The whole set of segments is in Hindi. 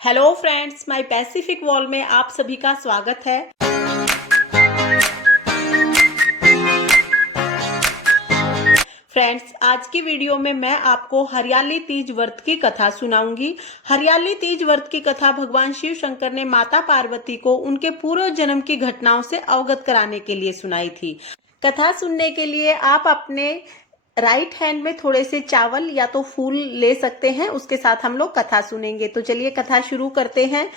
Hello friends, my Pacific wall में आप सभी का स्वागत है। फ्रेंड्स, आज की वीडियो में मैं आपको हरियाली तीज व्रत की कथा सुनाऊंगी। हरियाली तीज व्रत की कथा भगवान शिव शंकर ने माता पार्वती को उनके पूर्व जन्म की घटनाओं से अवगत कराने के लिए सुनाई थी। कथा सुनने के लिए आप अपने राइट हैंड में थोड़े से चावल या तो फूल ले सकते हैं, उसके साथ हम लोग कथा सुनेंगे। तो चलिए कथा शुरू करते हैं।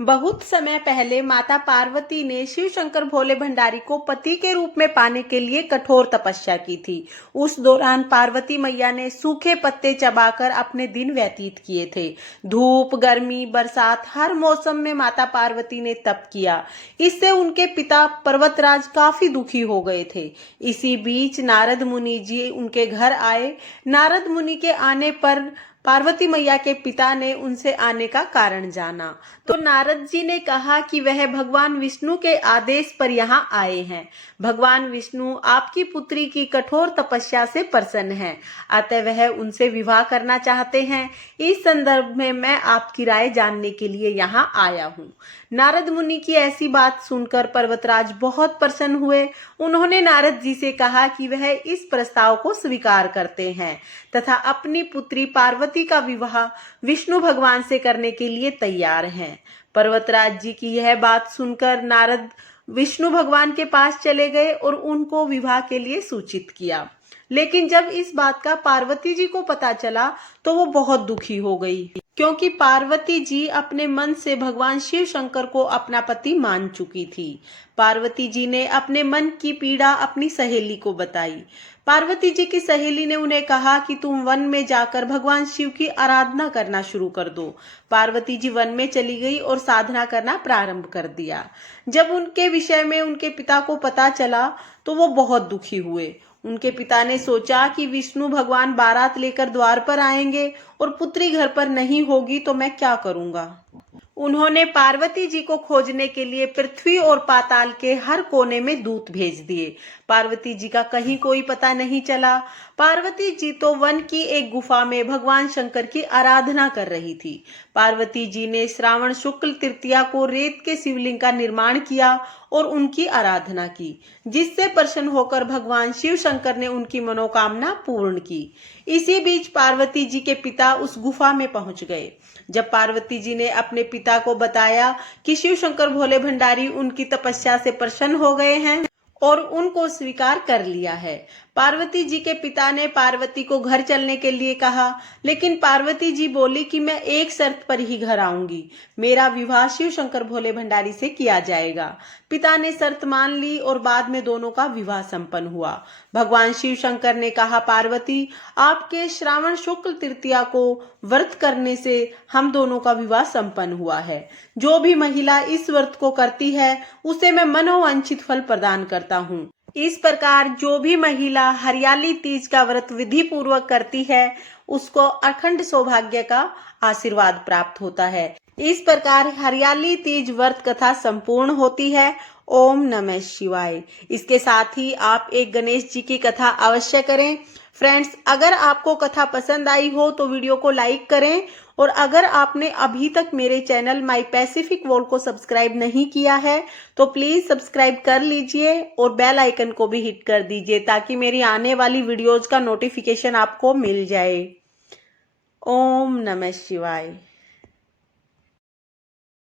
बहुत समय पहले माता पार्वती ने शिव शंकर भोले भंडारी को पति के रूप में पाने के लिए कठोर तपस्या की थी। उस दौरान पार्वती मैया ने सूखे पत्ते चबाकर अपने दिन व्यतीत किए थे। धूप, गर्मी, बरसात, हर मौसम में माता पार्वती ने तप किया। इससे उनके पिता पर्वतराज काफी दुखी हो गए थे। इसी बीच नारद मुनि जी उनके घर आए। नारद मुनि के आने पर पार्वती मैया के पिता ने उनसे आने का कारण जाना तो नारद जी ने कहा कि वह भगवान विष्णु के आदेश पर यहाँ आए हैं। भगवान विष्णु आपकी पुत्री की कठोर तपस्या से प्रसन्न हैं, अतः वह उनसे विवाह करना चाहते हैं। इस संदर्भ में मैं आपकी राय जानने के लिए यहाँ आया हूँ। नारद मुनि की ऐसी बात सुनकर पर्वतराज बहुत प्रसन्न हुए। उन्होंने नारद जी से कहा कि वह इस प्रस्ताव को स्वीकार करते हैं तथा अपनी पुत्री पार्वती का विवाह विष्णु भगवान से करने के लिए तैयार हैं। पर्वतराज जी की यह बात सुनकर नारद विष्णु भगवान के पास चले गए और उनको विवाह के लिए सूचित किया। लेकिन जब इस बात का पार्वती जी को पता चला तो वो बहुत दुखी हो गई, क्योंकि पार्वती जी अपने मन से भगवान शिव शंकर को अपना पति मान चुकी थी। पार्वती जी ने अपने मन की पीड़ा अपनी सहेली को बताई। पार्वती जी की सहेली ने उन्हें कहा कि तुम वन में जाकर भगवान शिव की आराधना करना शुरू कर दो। पार्वती जी वन में चली गई और साधना करना प्रारंभ कर दिया। जब उनके विषय में उनके पिता को पता चला तो वो बहुत दुखी हुए। उनके पिता ने सोचा कि विष्णु भगवान बारात लेकर द्वार पर आएंगे और पुत्री घर पर नहीं होगी तो मैं क्या करूंगा। उन्होंने पार्वती जी को खोजने के लिए पृथ्वी और पाताल के हर कोने में दूत भेज दिए। पार्वती जी का कहीं कोई पता नहीं चला। पार्वती जी तो वन की एक गुफा में भगवान शंकर की आराधना कर रही थी। पार्वती जी ने श्रावण शुक्ल तृतीया को रेत के शिवलिंग का निर्माण किया और उनकी आराधना की, जिससे प्रसन्न होकर भगवान शिव शंकर ने उनकी मनोकामना पूर्ण की। इसी बीच पार्वती जी के पिता उस गुफा में पहुंच गए। जब पार्वती जी ने अपने पिता को बताया कि शिव शंकर भोले भंडारी उनकी तपस्या से प्रसन्न हो गए हैं और उनको स्वीकार कर लिया है, पार्वती जी के पिता ने पार्वती को घर चलने के लिए कहा। लेकिन पार्वती जी बोली कि मैं एक शर्त पर ही घर आऊंगी, मेरा विवाह शिव शंकर भोले भंडारी से किया जाएगा। पिता ने शर्त मान ली और बाद में दोनों का विवाह संपन्न हुआ। भगवान शिव शंकर ने कहा, पार्वती, आपके श्रावण शुक्ल तृतीया को व्रत करने से हम दोनों का विवाह संपन्न हुआ है। जो भी महिला इस व्रत को करती है उसे मैं मनोवांछित फल प्रदान करता हूँ। इस प्रकार जो भी महिला हरियाली तीज का व्रत विधि पूर्वक करती है उसको अखंड सौभाग्य का आशीर्वाद प्राप्त होता है। इस प्रकार हरियाली तीज व्रत कथा संपूर्ण होती है। ओम नमः शिवाय। इसके साथ ही आप एक गणेश जी की कथा अवश्य करें। फ्रेंड्स, अगर आपको कथा पसंद आई हो तो वीडियो को लाइक करें, और अगर आपने अभी तक मेरे चैनल माय पैसिफिक वॉल को सब्सक्राइब नहीं किया है तो प्लीज सब्सक्राइब कर लीजिए और बेल आइकन को भी हिट कर दीजिए, ताकि मेरी आने वाली वीडियोज का नोटिफिकेशन आपको मिल जाए। ओम नमः शिवाय।